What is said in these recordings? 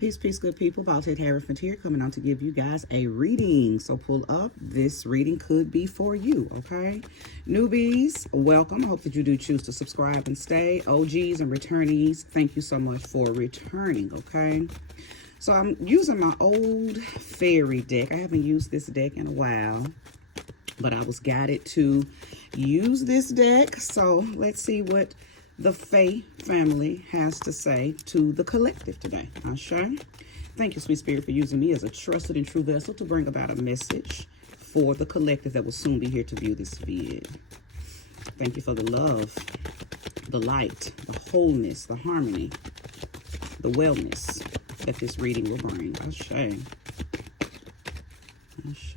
Peace, peace, good people. Voltaire Harrison here, coming on to give you guys a reading. So pull up. This reading could be for you, okay? Newbies, welcome. I hope that you do choose to subscribe and stay. OGs and returnees, thank you so much for returning, okay? So I'm using my old fairy deck. I haven't used this deck in a while, but I was guided to use this deck. So let's see what the Fae family has to say to the collective today. Ashe. Thank you, Sweet Spirit, for using me as a trusted and true vessel to bring about a message for the collective that will soon be here to view this vid. Thank you for the love, the light, the wholeness, the harmony, the wellness that this reading will bring. Ashe. Ashe.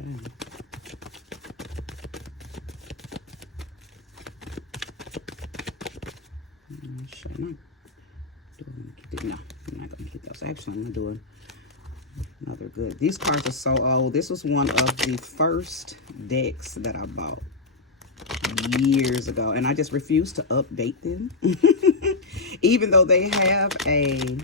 No, I'm not going to keep those. Actually, I'm going to do another good. These cards are so old. This was one of the first decks that I bought years ago, and I just refuse to update them. Even though they have a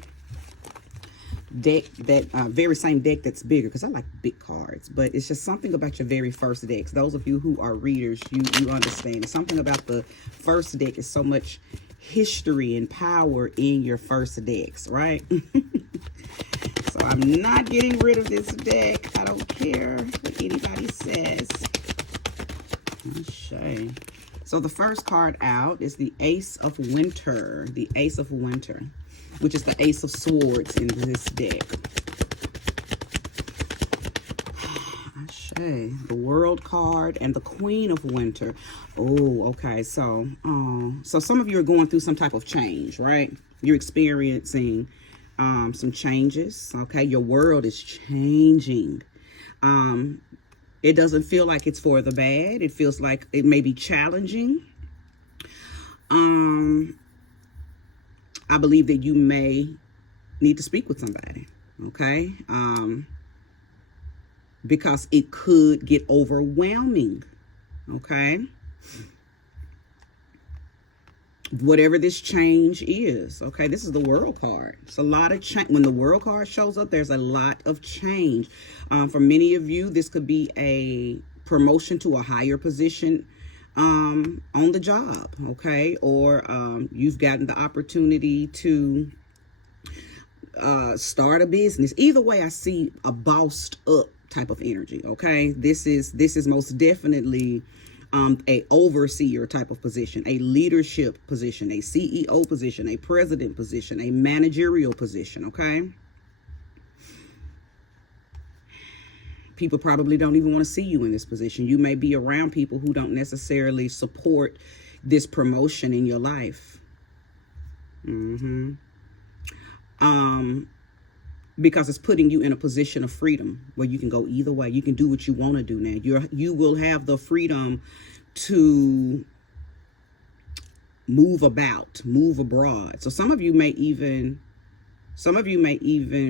deck that very same deck that's bigger, because I like big cards, but it's just something about your very first decks. Those of you who are readers, you understand. Something about the first deck is so much history and power in your first decks, right? So I'm not getting rid of this deck. I don't care what anybody says. Ashe. So the first card out is the Ace of Winter. The Ace of Winter, which is the Ace of Swords in this deck. Ashe. The World card and the Queen of Winter. Oh, okay. So some of you are going through some type of change, right? You're experiencing some changes. Okay, your world is changing. It doesn't feel like it's for the bad. It feels like it may be challenging. I believe that you may need to speak with somebody, okay? Because it could get overwhelming, okay? Whatever this change is, okay? This is the World card. It's a lot of change. When the World card shows up, there's a lot of change. For many of you, this could be a promotion to a higher position on the job, okay? Or you've gotten the opportunity to start a business. Either way, I see a bossed up type of energy, okay? This is most definitely a overseer type of position, a leadership position, a CEO position, a president position, a managerial position, okay? People probably don't even want to see you in this position. You may be around people who don't necessarily support this promotion in your life. Because it's putting you in a position of freedom where you can go either way. You can do what you want to do now. You will have the freedom to move about, move abroad. So some of you may even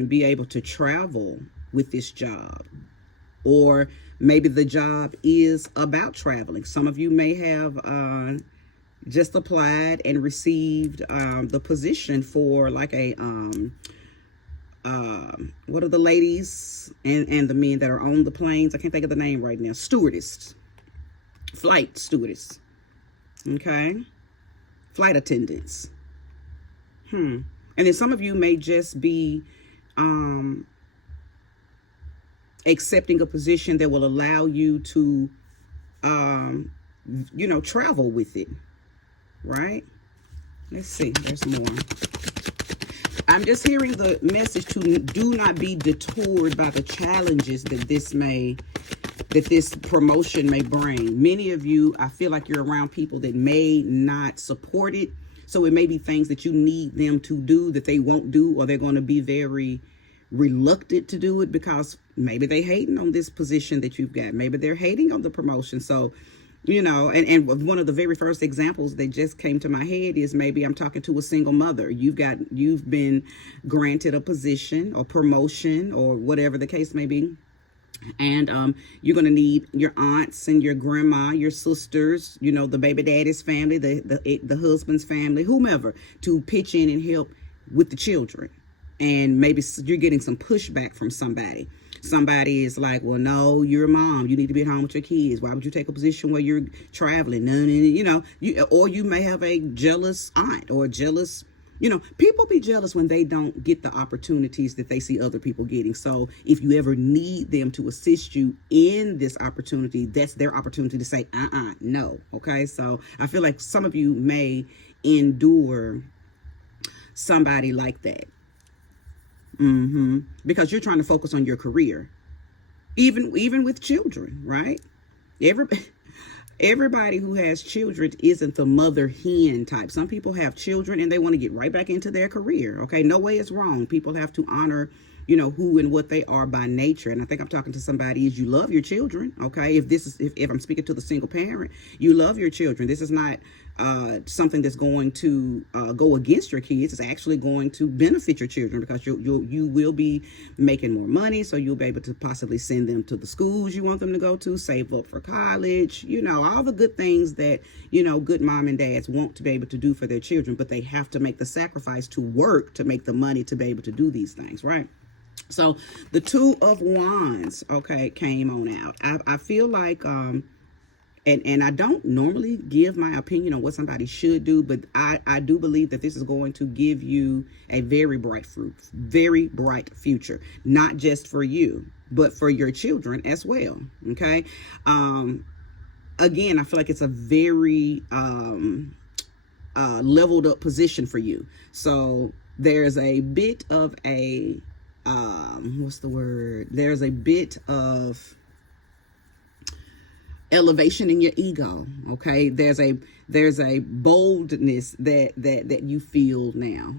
be able to travel with this job. Or maybe the job is about traveling. Some of you may have just applied and received the position for like a what are the ladies and the men that are on the planes? I can't think of the name right now. Stewardess. Flight stewardess. Okay. Flight attendants. And then some of you may just be accepting a position that will allow you to travel with it. Right? Let's see. There's more. I'm just hearing the message to do not be detoured by the challenges that this promotion may bring. Many of you, I feel like you're around people that may not support it. So it may be things that you need them to do that they won't do, or they're going to be very reluctant to do it because maybe they're hating on this position that you've got. Maybe they're hating on the promotion. So and one of the very first examples that just came to my head is maybe I'm talking to a single mother. You've been granted a position or promotion or whatever the case may be. And you're going to need your aunts and your grandma, your sisters, the baby daddy's family, the husband's family, whomever, to pitch in and help with the children. and maybe you're getting some pushback from somebody. Somebody is like, well, no, you're a mom. You need to be at home with your kids. Why would you take a position where you're traveling? None, you know, or you may have a jealous aunt or a jealous, you know, people be jealous when they don't get the opportunities that they see other people getting. So if you ever need them to assist you in this opportunity, that's their opportunity to say, no. Okay. So I feel like some of you may endure somebody like that. Because you're trying to focus on your career, even with children, right? Everybody who has children isn't the mother hen type. Some people have children and they want to get right back into their career. Okay, no way is wrong. People have to honor, you know, who and what they are by nature. And I think I'm talking to somebody is you love your children. Okay, if I'm speaking to the single parent, you love your children. This is not something that's going to go against your kids. It's actually going to benefit your children because you will be making more money, so you'll be able to possibly send them to the schools you want them to go to, save up for college, you know, all the good things that, you know, good mom and dads want to be able to do for their children, but they have to make the sacrifice to work to make the money to be able to do these things, right? So the Two of Wands, okay, came on out. I feel like and I don't normally give my opinion on what somebody should do, but I do believe that this is going to give you a very bright future, not just for you, but for your children as well. Okay. Again, I feel like it's a very leveled up position for you. So there's a bit of a there's a bit of elevation in your ego. Okay, there's a boldness that you feel now,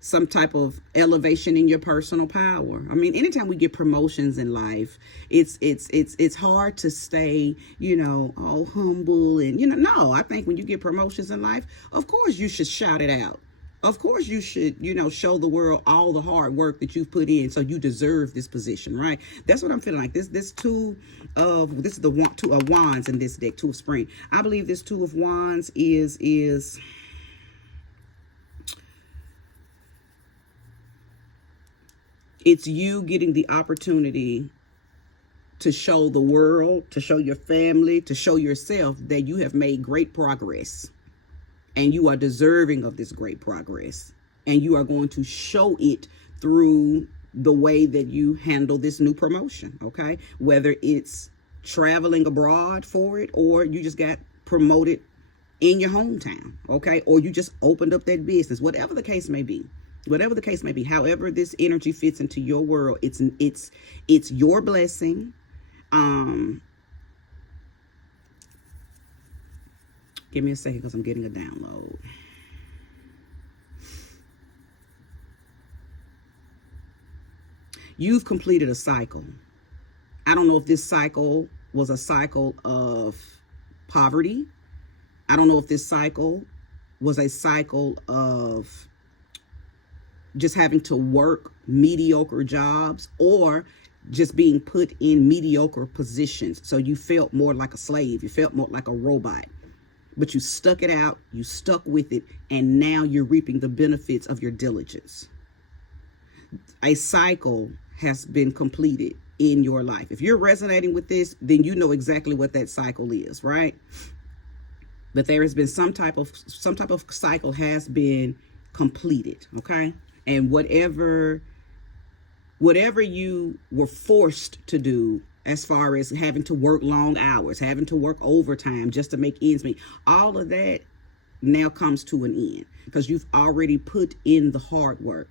some type of elevation in your personal power. I mean, anytime we get promotions in life, it's hard to stay, you know, all humble and, you know, no, I think when you get promotions in life, of course you should shout it out. Of course you should, you know, show the world all the hard work that you've put in, so you deserve this position, right? That's what I'm feeling like. This is Two of Wands in this deck, Two of Spring. I believe this Two of Wands is it's you getting the opportunity to show the world, to show your family, to show yourself that you have made great progress. And you are deserving of this great progress. And you are going to show it through the way that you handle this new promotion, okay? Whether it's traveling abroad for it, or you just got promoted in your hometown, okay? Or you just opened up that business, whatever the case may be. Whatever the case may be, however this energy fits into your world, it's your blessing. Give me a second because I'm getting a download. You've completed a cycle. I don't know if this cycle was a cycle of poverty. I don't know if this cycle was a cycle of just having to work mediocre jobs or just being put in mediocre positions. So you felt more like a slave. You felt more like a robot. But you stuck it out, you stuck with it, and now you're reaping the benefits of your diligence. A cycle has been completed in your life. If you're resonating with this, then you know exactly what that cycle is, right? But there has been some type of cycle has been completed, okay? And whatever you were forced to do, as far as having to work long hours, having to work overtime just to make ends meet, all of that now comes to an end because you've already put in the hard work.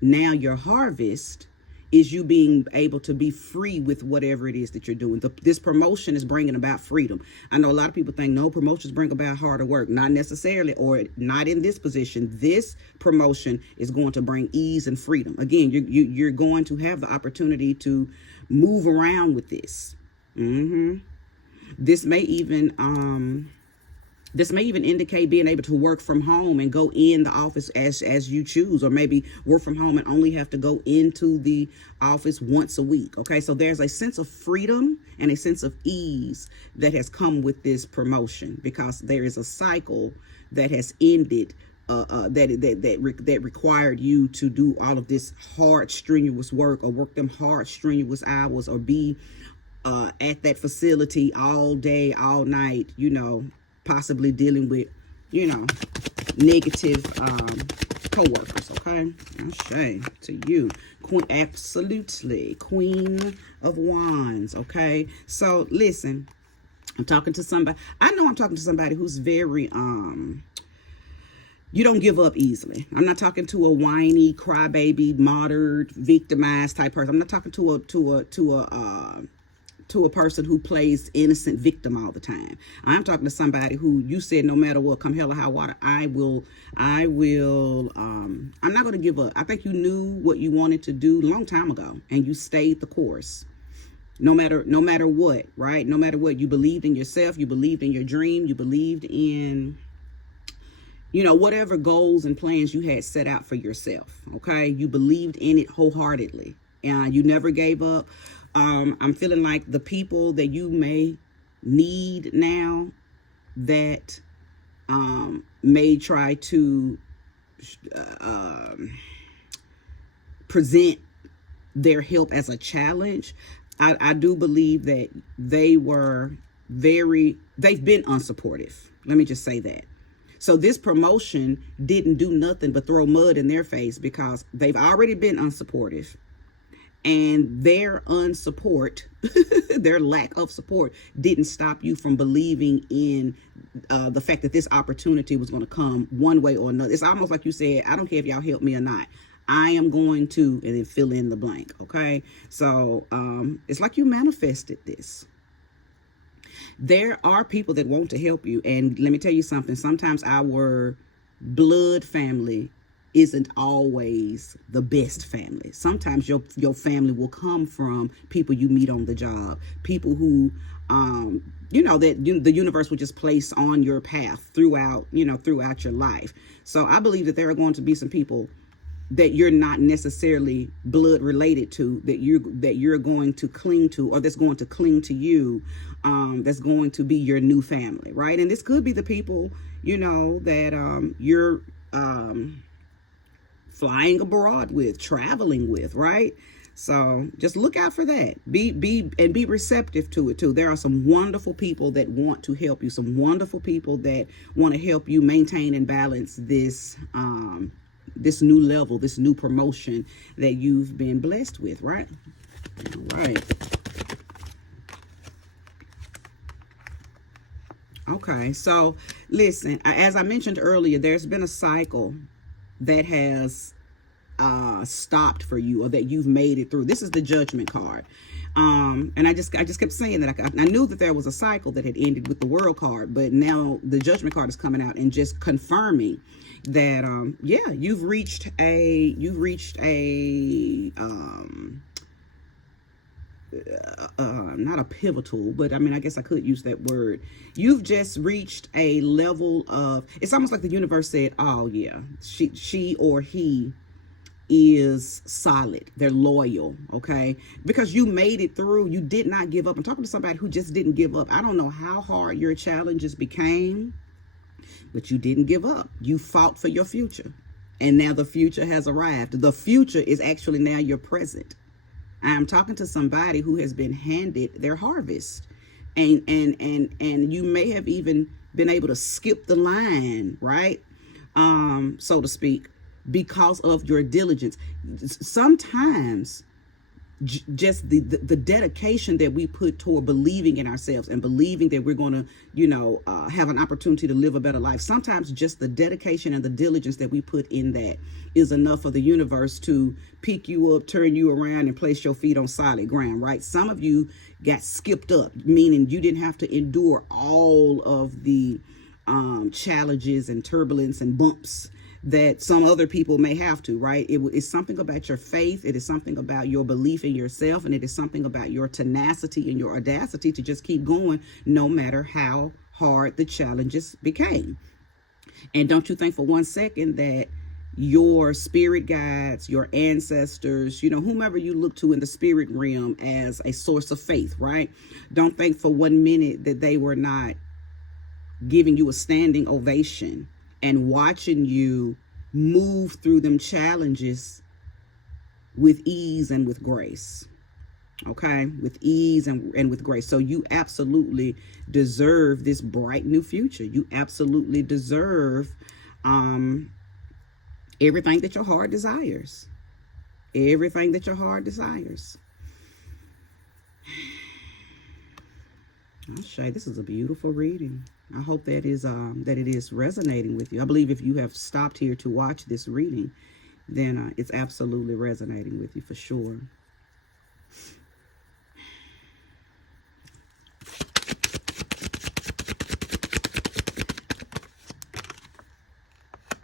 Now your harvest is you being able to be free with whatever it is that you're doing. This promotion is bringing about freedom. I know a lot of people think, no, promotions bring about harder work. Not necessarily, or not in this position. This promotion is going to bring ease and freedom. Again, you're going to have the opportunity to move around with this. This may even indicate being able to work from home and go in the office as you choose, or maybe work from home and only have to go into the office once a week. Okay, so there's a sense of freedom and a sense of ease that has come with this promotion because there is a cycle that has ended that required you to do all of this hard, strenuous work, or work them hard, strenuous hours, or be at that facility all day, all night, you know, possibly dealing with, you know, negative co-workers. Okay, shame to you, Queen. Absolutely, Queen of Wands. Okay, so listen, I'm talking to somebody. I know I'm talking to somebody who's very you don't give up easily. I'm not talking to a whiny, crybaby, martyred, victimized type person. I'm not talking to a person who plays innocent victim all the time. I'm talking to somebody who, you said, no matter what, come hell or high water, I'm not going to give up. I think you knew what you wanted to do a long time ago, and you stayed the course. No matter what, right? No matter what, you believed in yourself, you believed in your dream, you believed in, you know, whatever goals and plans you had set out for yourself. Okay, you believed in it wholeheartedly, and you never gave up. I'm feeling like the people that you may need now that may try to present their help as a challenge, I do believe that they've been unsupportive. Let me just say that. So this promotion didn't do nothing but throw mud in their face, because they've already been unsupportive. And their unsupport, their lack of support, didn't stop you from believing in the fact that this opportunity was going to come one way or another. It's almost like you said, I don't care if y'all help me or not, I am going to, and then fill in the blank. Okay, so it's like you manifested this. There are people that want to help you, and let me tell you something. Sometimes our blood family isn't always the best family. Sometimes your family will come from people you meet on the job, people who you know, that the universe will just place on your path throughout your life. So I believe that there are going to be some people that you're not necessarily blood related to, that you're going to cling to, or that's going to cling to you, that's going to be your new family, right? And this could be the people, you know, that you're flying abroad with, traveling with, right? So just look out for that. Be receptive to it too. There are some wonderful people that want to help you, some wonderful people that want to help you maintain and balance this this new level, this new promotion that you've been blessed with, right? All right. Okay, so listen, as I mentioned earlier, there's been a cycle that has stopped for you, or that you've made it through. This is the Judgment card. And I just kept saying that I knew that there was a cycle that had ended with the World card, but now the Judgment card is coming out and just confirming that yeah, you've reached a not a pivotal, but I mean, I guess I could use that word. You've just reached a level of, it's almost like the universe said, oh yeah, she or he is solid, they're loyal, okay? Because you made it through, you did not give up. I'm talking to somebody who just didn't give up. I don't know how hard your challenges became, but you didn't give up. You fought for your future, and now the future has arrived. The future is actually now your present. I'm talking to somebody who has been handed their harvest, and you may have even been able to skip the line, right? So to speak, because of your diligence. Sometimes just the dedication that we put toward believing in ourselves and believing that we're going to, you know, have an opportunity to live a better life. Sometimes just the dedication and the diligence that we put in that is enough for the universe to pick you up, turn you around, and place your feet on solid ground, right? Some of you got skipped up, meaning you didn't have to endure all of the challenges and turbulence and bumps that some other people may have to, right? It's something about your faith. It is something about your belief in yourself. And it is something about your tenacity and your audacity to just keep going no matter how hard the challenges became. And don't you think for one second that your spirit guides, your ancestors, you know, whomever you look to in the spirit realm as a source of faith, right? Don't think for 1 minute that they were not giving you a standing ovation and watching you move through them challenges with ease and with grace. Okay, with ease and with grace. So you absolutely deserve this bright new future. You absolutely deserve everything that your heart desires. Everything that your heart desires. I'll show you, this is a beautiful reading. I hope that it is resonating with you. I believe if you have stopped here to watch this reading, then it's absolutely resonating with you for sure.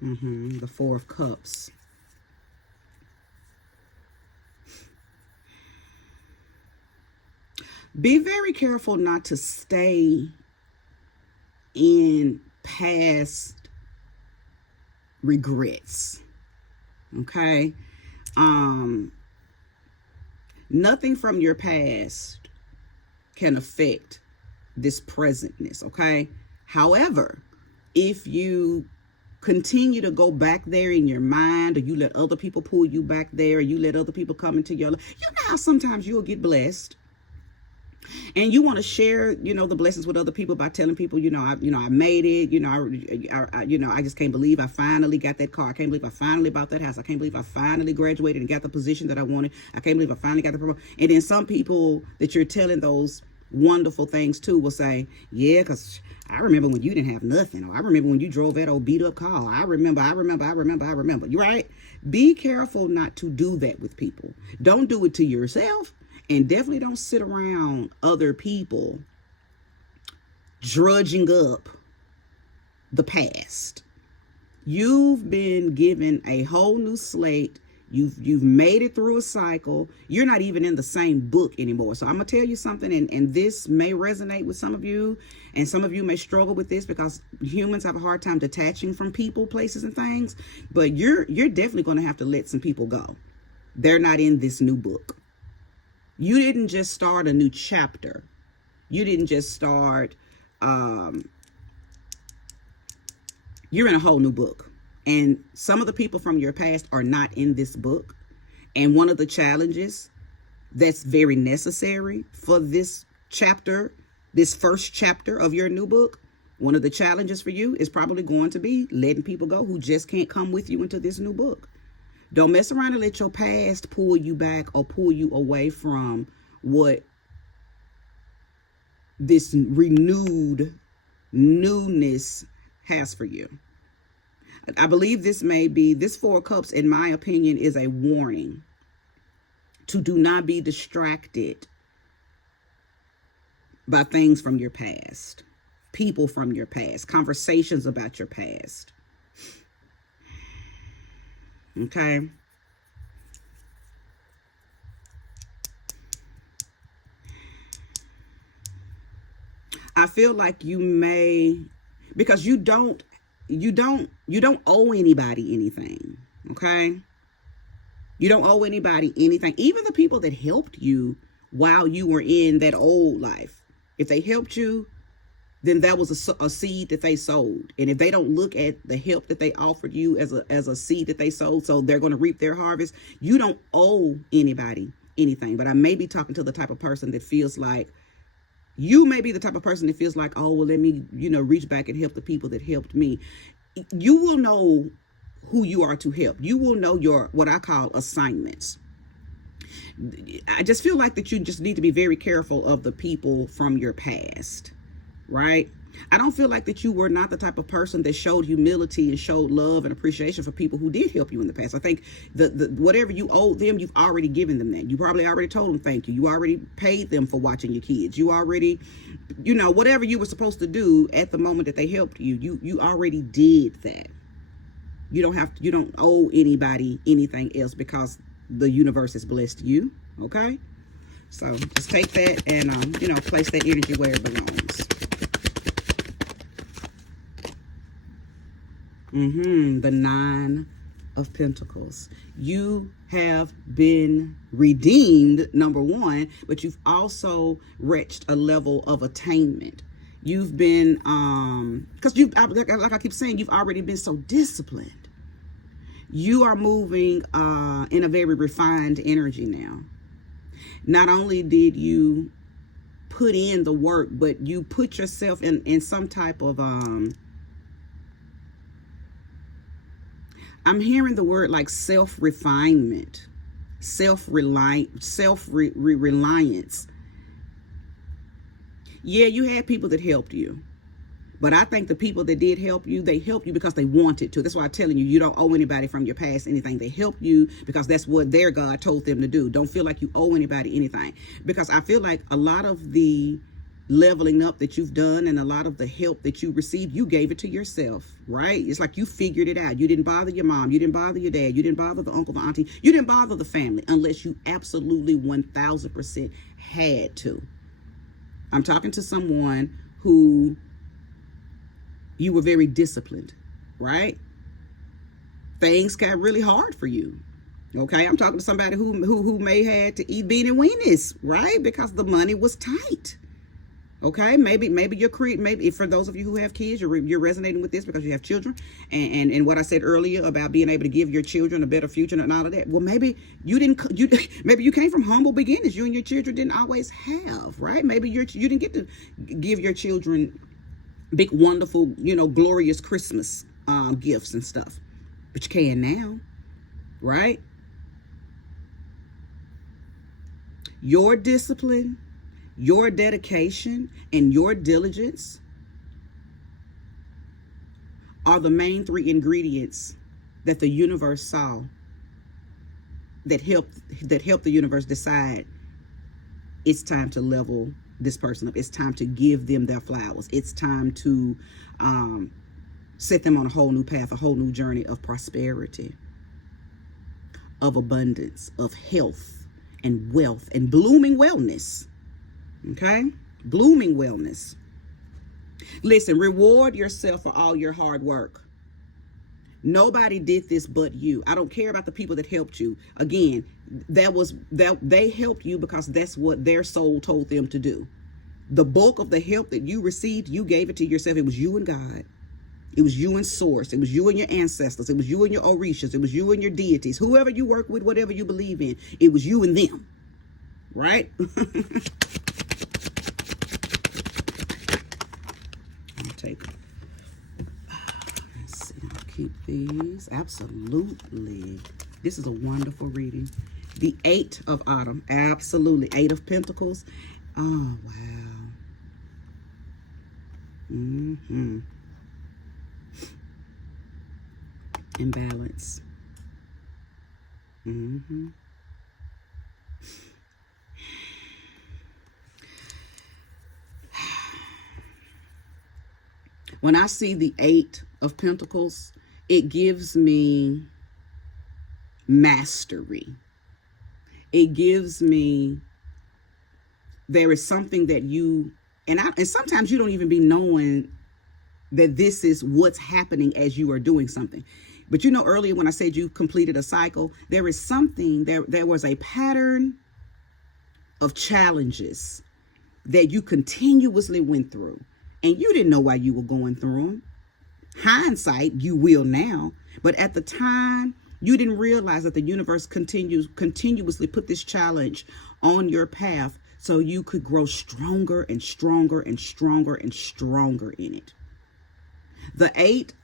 The Four of Cups. Be very careful not to stay in past regrets. Okay? Nothing from your past can affect this presentness, okay? However, if you continue to go back there in your mind, or you let other people pull you back there, or you let other people come into your life, you know how sometimes you'll get blessed and you want to share, the blessings with other people by telling people, I made it, I just can't believe I finally got that car. I can't believe I finally bought that house. I can't believe I finally graduated and got the position that I wanted. I can't believe I finally got the promotion. And then some people that you're telling those wonderful things to will say, yeah, because I remember when you didn't have nothing, or I remember when you drove that old beat up car. I remember. You're right. Be careful not to do that with people. Don't do it to yourself. And definitely don't sit around other people drudging up the past. You've been given a whole new slate. You've made it through a cycle. You're not even in the same book anymore. So I'm going to tell you something, and this may resonate with some of you, and some of you may struggle with this because humans have a hard time detaching from people, places, and things. But you're definitely going to have to let some people go. They're not in this new book. You didn't just start a new chapter. You didn't just start, you're in a whole new book. And some of the people from your past are not in this book. And one of the challenges that's very necessary for this chapter, this first chapter of your new book, one of the challenges for you is probably going to be letting people go who just can't come with you into this new book. Don't mess around and let your past pull you back or pull you away from what this renewed newness has for you. I believe this Four of Cups, in my opinion, is a warning to do not be distracted by things from your past, people from your past, conversations about your past. Okay. I feel like you may, because you don't owe anybody anything. Okay. You don't owe anybody anything. Even the people that helped you while you were in that old life, if they helped you, then that was a seed that they sowed. And if they don't look at the help that they offered you as a seed that they sowed, so they're going to reap their harvest, you don't owe anybody anything. But I may be talking to the type of person that feels like, you may be the type of person that feels like, oh, well, let me, reach back and help the people that helped me. You will know who you are to help. You will know your, what I call assignments. I just feel like that you just need to be very careful of the people from your past. Right? I don't feel like that you were not the type of person that showed humility and showed love and appreciation for people who did help you in the past. I think the whatever you owed them, you've already given them that. You probably already told them thank you. You already paid them for watching your kids. You already, whatever you were supposed to do at the moment that they helped you, you already did that. You don't owe anybody anything else because the universe has blessed you. Okay? So just take that and, place that energy where it belongs. The Nine of Pentacles. You have been redeemed, number one, but you've also reached a level of attainment. You've been, because like I keep saying, you've already been so disciplined. You are moving in a very refined energy now. Not only did you put in the work, but you put yourself in some type of, I'm hearing the word like self-refinement, self-reliance. Yeah, you had people that helped you. But I think the people that did help you, they helped you because they wanted to. That's why I'm telling you, you don't owe anybody from your past anything. They helped you because that's what their God told them to do. Don't feel like you owe anybody anything. Because I feel like a lot of the leveling up that you've done and a lot of the help that you received, you gave it to yourself, right? It's like you figured it out. You didn't bother your mom. You didn't bother your dad. You didn't bother the uncle, the auntie. You didn't bother the family unless you absolutely 1000% had to. I'm talking to someone who you were very disciplined, right? Things got really hard for you. Okay, I'm talking to somebody who may had to eat bean and weenies, right? Because the money was tight. Okay, maybe you're maybe for those of you who have kids, you're resonating with this because you have children, and what I said earlier about being able to give your children a better future and all of that. Well, maybe maybe you came from humble beginnings. You and your children didn't always have, right? Maybe you didn't get to give your children big, wonderful, glorious Christmas gifts and stuff, but you can now, right? Your discipline, your dedication, and your diligence are the main 3 ingredients that the universe saw that helped the universe decide it's time to level this person up. It's time to give them their flowers. It's time to set them on a whole new path, a whole new journey of prosperity, of abundance, of health and wealth and blooming wellness. Okay? Blooming wellness. Listen, reward yourself for all your hard work. Nobody did this but you. I don't care about the people that helped you. Again, they helped you because that's what their soul told them to do. The bulk of the help that you received, you gave it to yourself. It was you and God. It was you and Source. It was you and your ancestors. It was you and your Orishas. It was you and your deities. Whoever you work with, whatever you believe in, it was you and them. Right? I'll take it. Let's see. I'll keep these. Absolutely. This is a wonderful reading. The 8 of Autumn. Absolutely. 8 of Pentacles. Oh, wow. Imbalance. When I see the 8 of Pentacles, it gives me mastery. It gives me, there is something that you, and sometimes you don't even be knowing that this is what's happening as you are doing something. But earlier when I said you completed a cycle, there is something, there was a pattern of challenges that you continuously went through. And you didn't know why you were going through them. Hindsight, you will now. But at the time, you didn't realize that the universe continuously put this challenge on your path so you could grow stronger and stronger and stronger and stronger in it. The 8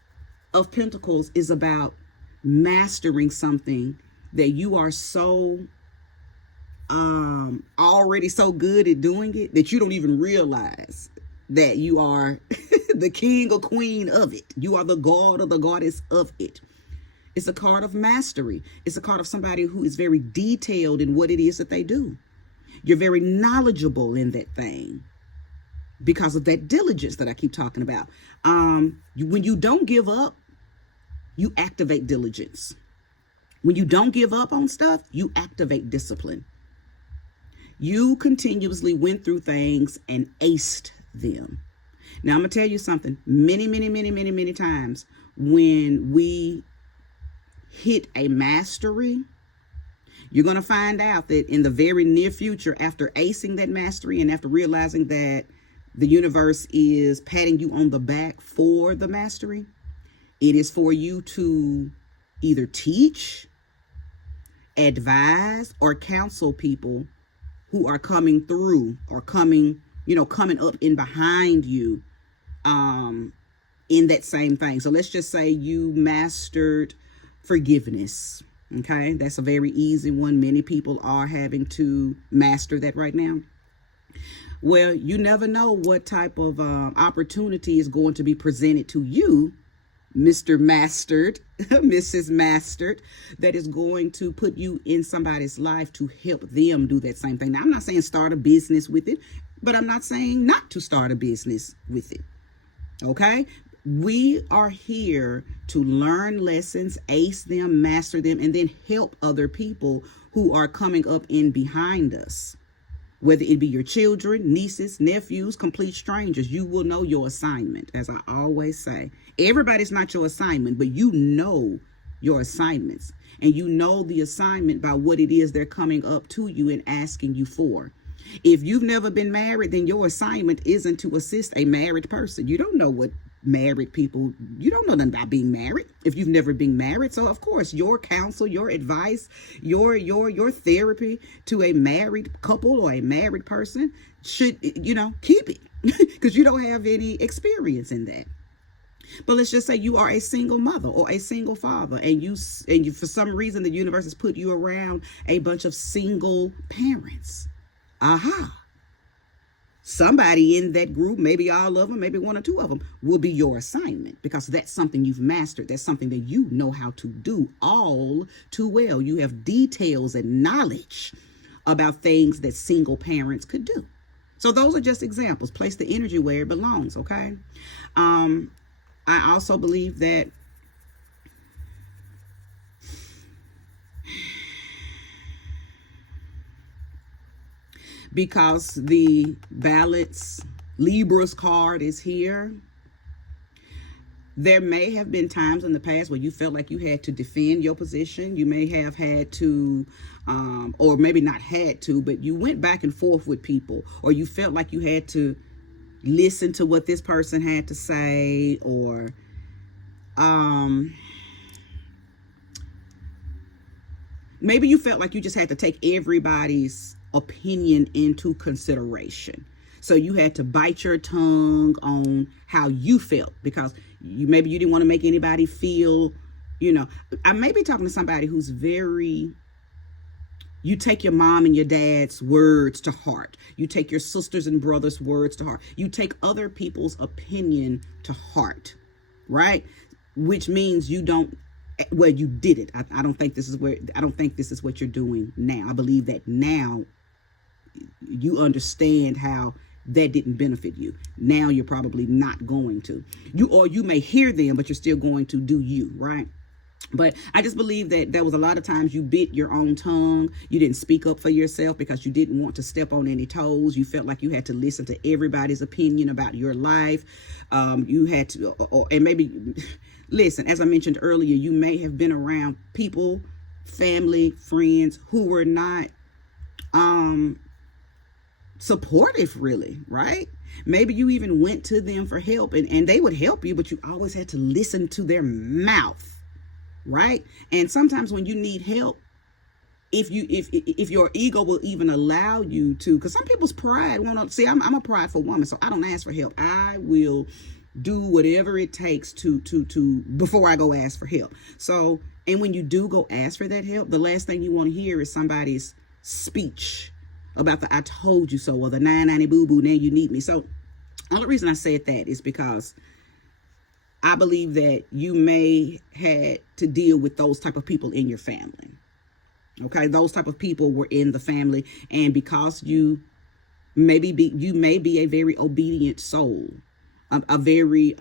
of Pentacles is about mastering something that you are so already so good at doing it that you don't even realize that you are the king or queen of it. You are the god or the goddess of it. It's a card of mastery. It's a card of somebody who is very detailed in what it is that they do. You're very knowledgeable in that thing because of that diligence that I keep talking about. When you don't give up, you activate diligence. When you don't give up on stuff, you activate discipline. You continuously went through things and aced them. Now, I'm going to tell you something. Many times when we hit a mastery, you're going to find out that in the very near future, after acing that mastery and after realizing that The universe is patting you on the back for the mastery. It is for you to either teach, advise, or counsel people who are coming through or coming up in behind you in that same thing. So let's just say you mastered forgiveness. Okay, that's a very easy one. Many people are having to master that right now. Well, you never know what type of opportunity is going to be presented to you, Mr. Mastered, Mrs. Mastered, that is going to put you in somebody's life to help them do that same thing. Now, I'm not saying start a business with it, but I'm not saying not to start a business with it. Okay? We are here to learn lessons, ace them, master them, and then help other people who are coming up in behind us. Whether it be your children, nieces, nephews, complete strangers, you will know your assignment. As I always say, everybody's not your assignment, but you know your assignments. And you know the assignment by what it is they're coming up to you and asking you for. If you've never been married, then your assignment isn't to assist a married person. You don't know what married people, you don't know nothing about being married if you've never been married. So of course your counsel, your advice, your therapy to a married couple or a married person should, keep it because you don't have any experience in that. But let's just say you are a single mother or a single father, and you for some reason the universe has put you around a bunch of single parents. Aha. Somebody in that group, maybe all of them, maybe one or two of them, will be your assignment because that's something you've mastered. That's something that you know how to do all too well. You have details and knowledge about things that single parents could do. So those are just examples. Place the energy where it belongs, okay? I also believe that because the balance Libra's card is here, there may have been times in the past where you felt like you had to defend your position. You may have had to, or maybe not had to, but you went back and forth with people, or you felt like you had to listen to what this person had to say, or maybe you felt like you just had to take everybody's opinion into consideration. So you had to bite your tongue on how you felt because maybe you didn't want to make anybody feel, I may be talking to somebody who's you take your mom and your dad's words to heart. You take your sisters and brothers' words to heart. You take other people's opinion to heart, right? Which means you don't, well, you did it. I don't think this is what you're doing now. I believe that now you understand how that didn't benefit you. Now you're probably not going to. You may hear them, but you're still going to do you, right? But I just believe that there was a lot of times you bit your own tongue. You didn't speak up for yourself because you didn't want to step on any toes. You felt like you had to listen to everybody's opinion about your life. You had to, and maybe, listen, as I mentioned earlier, you may have been around people, family, friends who were not supportive, really, right? Maybe you even went to them for help and they would help you, but you always had to listen to their mouth, right? And sometimes when you need help, if your ego will even allow you to, because some people's pride won't, see, I'm a prideful woman, so I don't ask for help. I will do whatever it takes to before I go ask for help. So, and when you do go ask for that help, the last thing you want to hear is somebody's speech about the I told you so or the 990 boo-boo, now you need me. So the only reason I said that is because I believe that you may had to deal with those type of people in your family. Okay, those type of people were in the family, and because you may be a very obedient soul, a very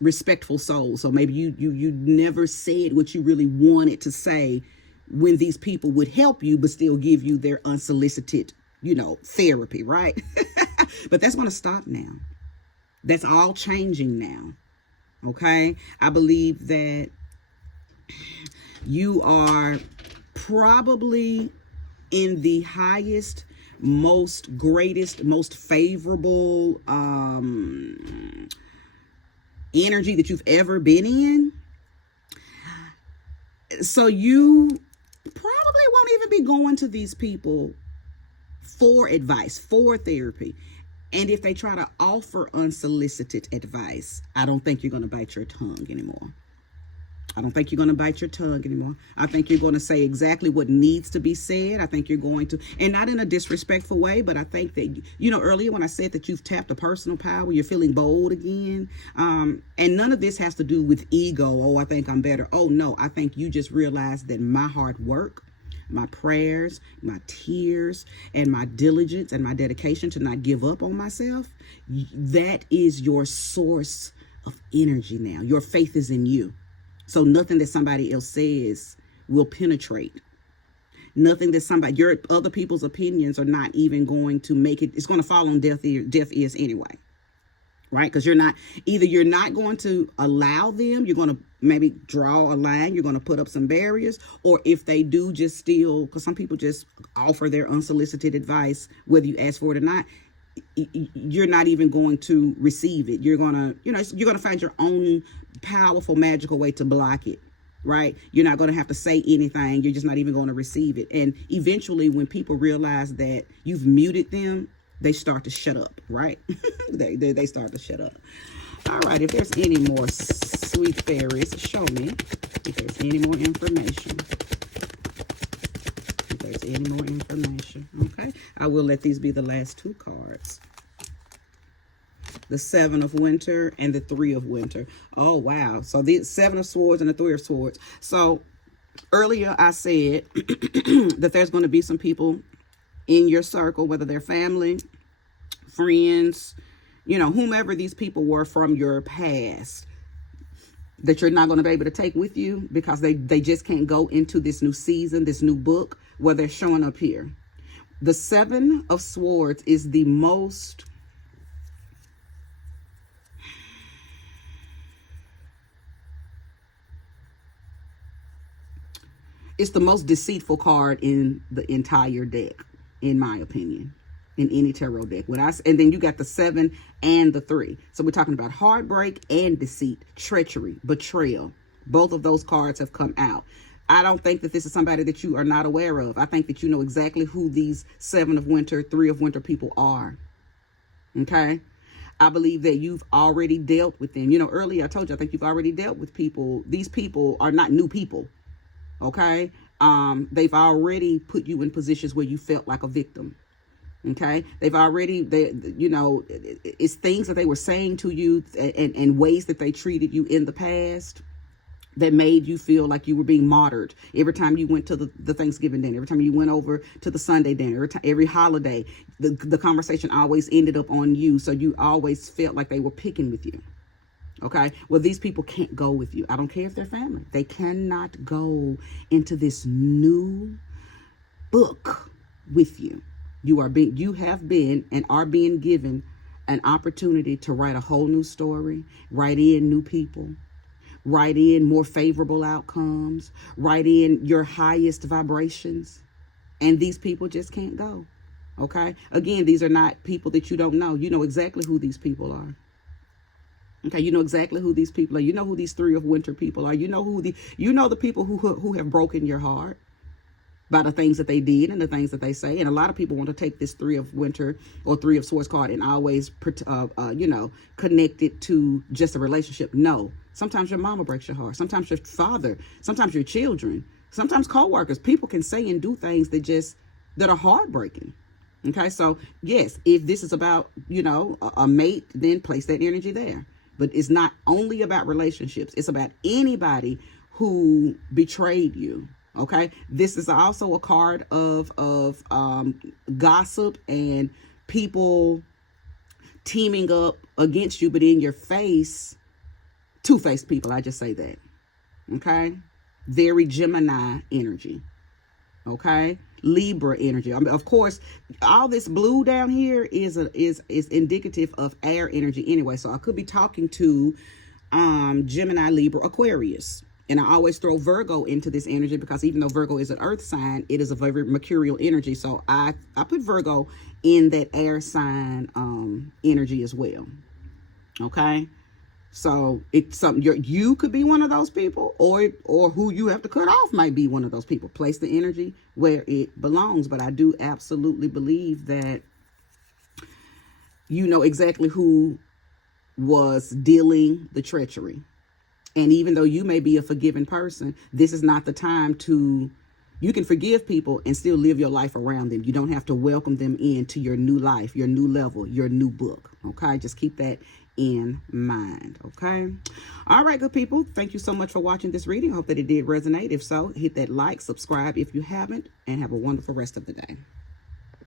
respectful soul. So maybe you never said what you really wanted to say when these people would help you, but still give you their unsolicited, therapy, right? But that's going to stop now. That's all changing now. Okay. I believe that you are probably in the highest most greatest, most favorable energy that you've ever been in. So you probably won't even be going to these people for advice, for therapy. And if they try to offer unsolicited advice, I don't think you're going to bite your tongue anymore. I don't think you're going to bite your tongue anymore. I think you're going to say exactly what needs to be said. I think you're going to, and not in a disrespectful way, but I think that, earlier when I said that you've tapped a personal power, you're feeling bold again. And none of this has to do with ego. Oh, I think I'm better. Oh, no, I think you just realized that my hard work, my prayers, my tears, and my diligence and my dedication to not give up on myself, that is your source of energy now. Your faith is in you. So nothing that somebody else says will penetrate. Nothing that your other people's opinions are not even going to make it. It's going to fall on deaf ears anyway. Right? Because you're not going to allow them. You're going to maybe draw a line. You're going to put up some barriers. Or if they do just steal, because some people just offer their unsolicited advice, whether you ask for it or not, you're not even going to receive it. You're going to find your own powerful, magical way to block it, right? You're not going to have to say anything. You're just not even going to receive it. And eventually when people realize that you've muted them, they start to shut up, right? they start to shut up. All right, if there's any more sweet fairies, show me if there's any more information. If there's any more information, okay? I will let these be the last two cards. The Seven of Winter and the Three of Winter. Oh, wow. So the Seven of Swords and the Three of Swords. So earlier I said that there's going to be some people in your circle, whether they're family, friends, whomever these people were from your past, that you're not going to be able to take with you because they just can't go into this new season, this new book where they're showing up here. The Seven of Swords is the most... It's the most deceitful card in the entire deck, in my opinion, in any tarot deck. And then you got the 7 and the 3. So we're talking about heartbreak and deceit, treachery, betrayal. Both of those cards have come out. I don't think that this is somebody that you are not aware of. I think that you know exactly who these 7 of Winter, 3 of Winter people are. Okay? I believe that you've already dealt with them. Earlier I told you, I think you've already dealt with people. These people are not new people. Okay. They've already put you in positions where you felt like a victim. Okay. They've already, it's things that they were saying to you and ways that they treated you in the past that made you feel like you were being martyred. Every time you went to the Thanksgiving dinner, every time you went over to the Sunday dinner, every holiday, the conversation always ended up on you. So you always felt like they were picking with you. Okay, well, these people can't go with you. I don't care if they're family. They cannot go into this new book with you. You have been and are being given an opportunity to write a whole new story, write in new people, write in more favorable outcomes, write in your highest vibrations. And these people just can't go. Okay, again, these are not people that you don't know. You know exactly who these people are. Okay, you know exactly who these people are. You know who these Three of Winter people are. You know the people who have broken your heart by the things that they did and the things that they say. And a lot of people want to take this Three of Winter or Three of Swords card and always connect it to just a relationship. No, sometimes your mama breaks your heart. Sometimes your father. Sometimes your children. Sometimes co-workers. People can say and do things that are heartbreaking. Okay, so yes, if this is about a mate, then place that energy there. But it's not only about relationships. It's about anybody who betrayed you. Okay. This is also a card of gossip and people teaming up against you, but in your face, two-faced people. I just say that. Okay. Very Gemini energy. Okay. Libra energy. I mean, of course, all this blue down here is indicative of air energy anyway. So I could be talking to Gemini, Libra, Aquarius. And I always throw Virgo into this energy because even though Virgo is an earth sign, it is a very mercurial energy. So I put Virgo in that air sign energy as well. Okay. So it's something you could be one of those people, or who you have to cut off might be one of those people. Place the energy where it belongs. But I do absolutely believe that you know exactly who was dealing the treachery. And even though you may be a forgiving person, this is not the time to, you can forgive people and still live your life around them. You don't have to welcome them into your new life, your new level, your new book. Okay, just keep that in mind. Okay. All right, good people. Thank you so much for watching this reading. I hope that it did resonate. If so, hit that like, subscribe if you haven't, and have a wonderful rest of the day.